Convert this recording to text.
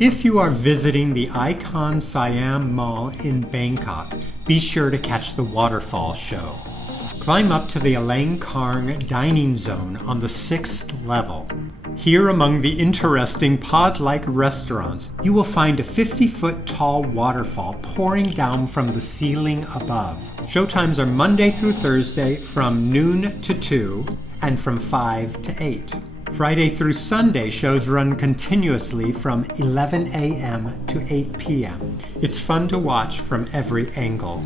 If you are visiting the Iconsiam Mall in Bangkok, be sure to catch the Waterfall show. Climb up to the Alangkarn dining zone on the 6th level. Here, among the interesting pod-like restaurants, you will find a 50-foot tall waterfall pouring down from the ceiling above. Showtimes are Monday through Thursday from noon to 2 and from 5 to 8. Friday through Sunday shows run continuously from 11 a.m. to 8 p.m. It's fun to watch from every angle.